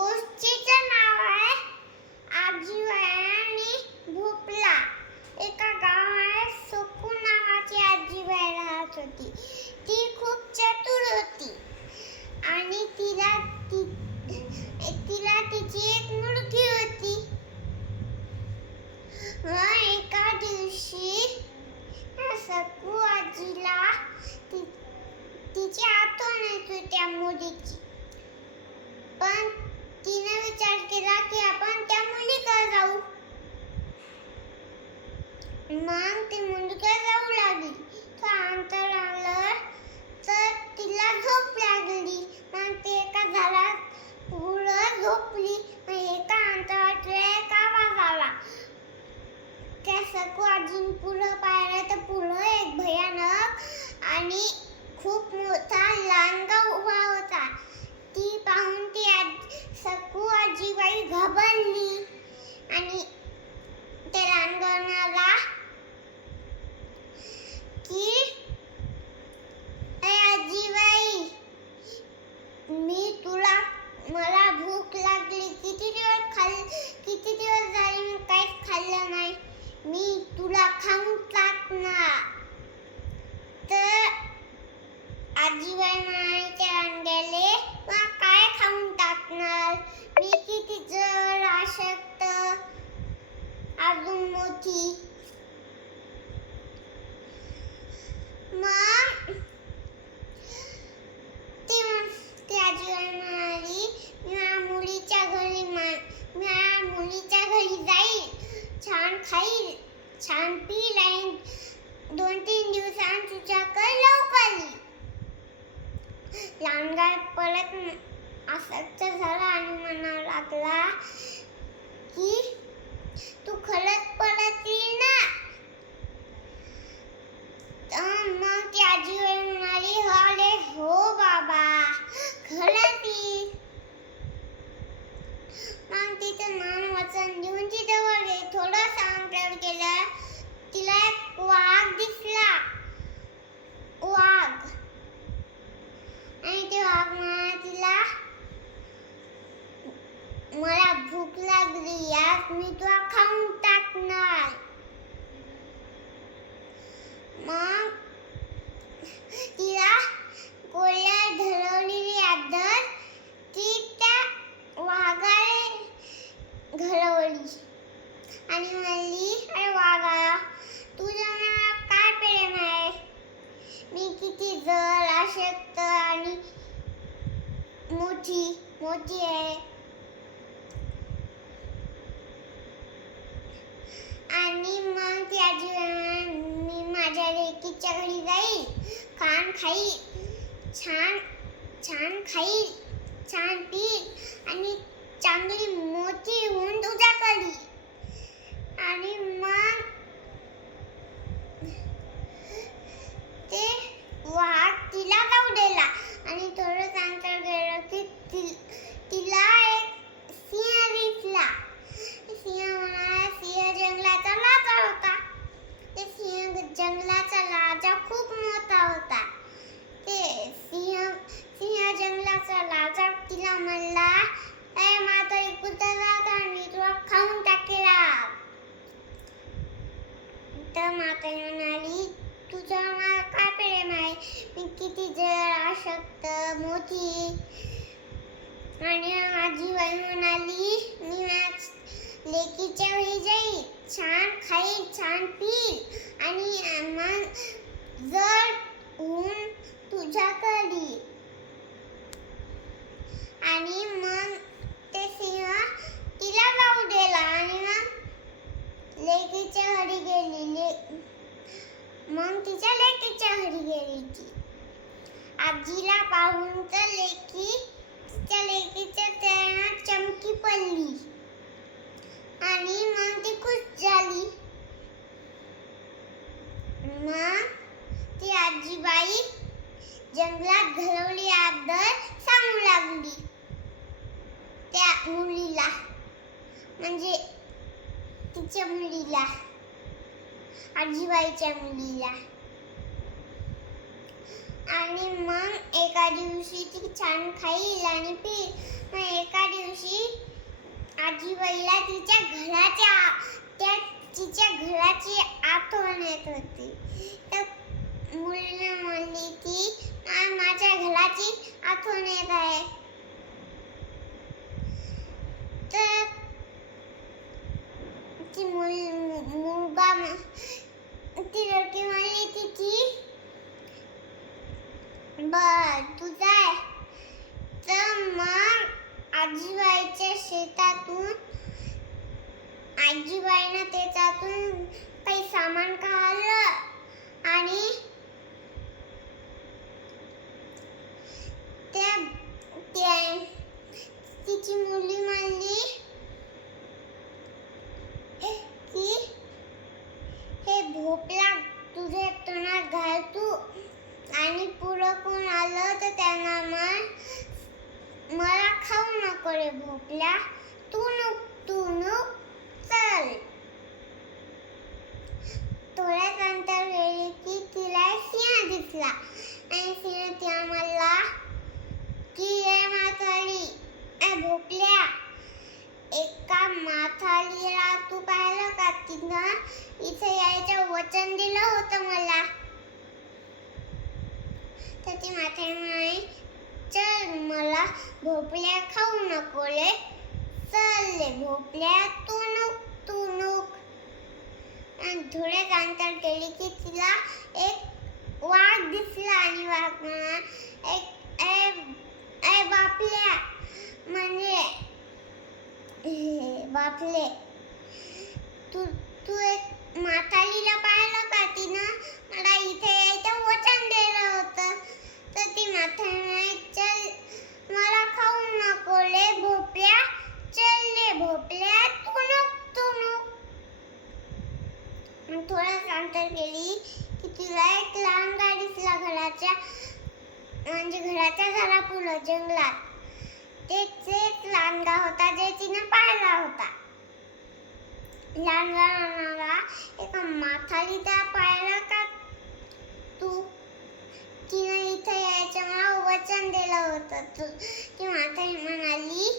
गोष्टीचं नाव मग ती मुलगी जाऊ लागली. तो अंतर आलं तर तिला झोप लागली. मग ती एका झाडात पुढं झोपली. मग एका अंतरात एक आवाज आला. त्या सकू अजून पुढं पाहिलं तर पुढं एक भयानक आणि खूप मोठा लांडगा उभा होता ती पाहून ती आज सकू आजीबाई घाबरली आणि त्या लांडगणाला की "ए आजीबाई मी तुला मला भूक लागली. किती दिवस खाल किती दिवस झाले मी काहीच खाल्लं नाही. मी तुला खाऊन टाकणार. तर आजीबाई नाही त्या अंड्याले "तुला काय खाऊन टाकणार मी किती जड अशक्त अजून मोठी मग ती ती आजीबाई म्हणाली मी माझ्या मुलीच्या घरी मा- मी माझ्या मुलीच्या घरी जाईल छान खाईल छान पील आणि दोन तीन दिवसांत तुझ्याकडे लवकर येईल लांडगा परत आसक्त झाला आणि म्हणायला लागला की तू खरंच परत येईल ना मग ती आजीबाई म्हणाली अरे हो बाबा खरंच येईल मग तिचं मान वचन देऊन ती जवळ गेली थोडं अंतर गेलं तिला एक वाघ दिसला वाघ आणि ते वाघ म्हणाला तिला मला भूक लागली आज मी तुला खाऊन टाकणार. मग तिला कोळ्या घडवलेली आदर ती त्या वाघाने घडवली आणि म्हणली अरे वाघाला तुझं मला काय प्रेम आहे? मी किती जर अशक्त आणि मोठी मोठी आहे आणि की आजी मी माझ्या लेकीच्या घरी जाईल. खाण खाईल. छान छान खाईल. छान पील आणि चांगली मोठी होऊन तुझ्याकडे. येईल. आणि मग ते वाघ तिला जाऊ दिला आणि थोडं अंतर गेलं की ति- तिला एक सिंह दिसला सिंह म्हणाला सिंह जंगलाचा राजा होता ते सिंह जंगलाचा राजा खूप मोठा होता. ते सिंह सिंह जंगलाचा राजा तिला म्हणला ए माझा कुठं जाता? मी तुला खाऊन टाकेला तर माता म्हणाली तुझं मला काय प्रेम आहे? मी किती जर अशक्त मोठी आणि माझी बाई म्हणाली मी लेकीच्या वेळी जाईल छान खाईल छान पील आणि मग जड होऊन तुझ्याकडे येईल. आणि मग ते सिंह तिला जाऊ दिला आणि मग लेकीच्या घरी गेली ले मग तिच्या लेकीच्या घरी गेली ती आजीला पाहून तर लेकी तिच्या लेकीच्या चरणात चमकी पडली. आणि मग ती खुश झाली. मग ती आजीबाई जंगलात घालवली आदर सांगू लागली. त्या मुलीला म्हणजे तिच्या मुलीला. आजीबाईच्या मुलीला. आणि मग एका दिवशी ती छान खाईल आणि पी मग एका दिवशी आजीबाईला तिच्या घराच्या त्या तिच्या घराची आठवण येत होती. तर मुलीने म्हणली की माझ्या घराची आठवण येत आहे तर ती मुल मुलगा ती लडकी म्हणली की बर तुझा तर मग आजीबाईच्या शेतातून आजीबाईनं त्याच्यातून काही सामान काढलं आणि त्या तिची मुली म्हणली आणि पुढं कोण आलं तर त्यांना मग मला खाऊ नको रे भोपळा तू नुक तू नुक चल. थोड्याच अंतर गेली की तिला सिंह दिसला. आणि सिंह त्या म्हणला की ये माथाडी ए एका माथाडीला तू पाहिलं का? तिनं इथे यायचं वचन दिलं होतं मला. तर ती माथाडी म्हणे चल मला भोपळ्या खाऊ नको रे चल भोपल्या भोपळ्या तू नुक तू आणि अंतर गेली की तिला एक वाघ दिसला आणि वाघ म्हणा एक ए ए बापल्या. म्हणजे हे, बापले तू तू एक मातालीला पाहिलं का तिनं? मला इथे यायचं मला खाऊ नको भोपळ्या भोपळ्या अंतर गेली की तिला एक लहान गाडी दिसला घराच्या म्हणजे घराच्या घरापुढं जंगलात. तेच एक लांडगा होता जे तिनं पाहिला होता. लांडगा म्हणाला माथाली त्या पाहिला का तू तिनं इथे यायचं मला वचन दिलं होतं तू. ती माथाडी म्हणाली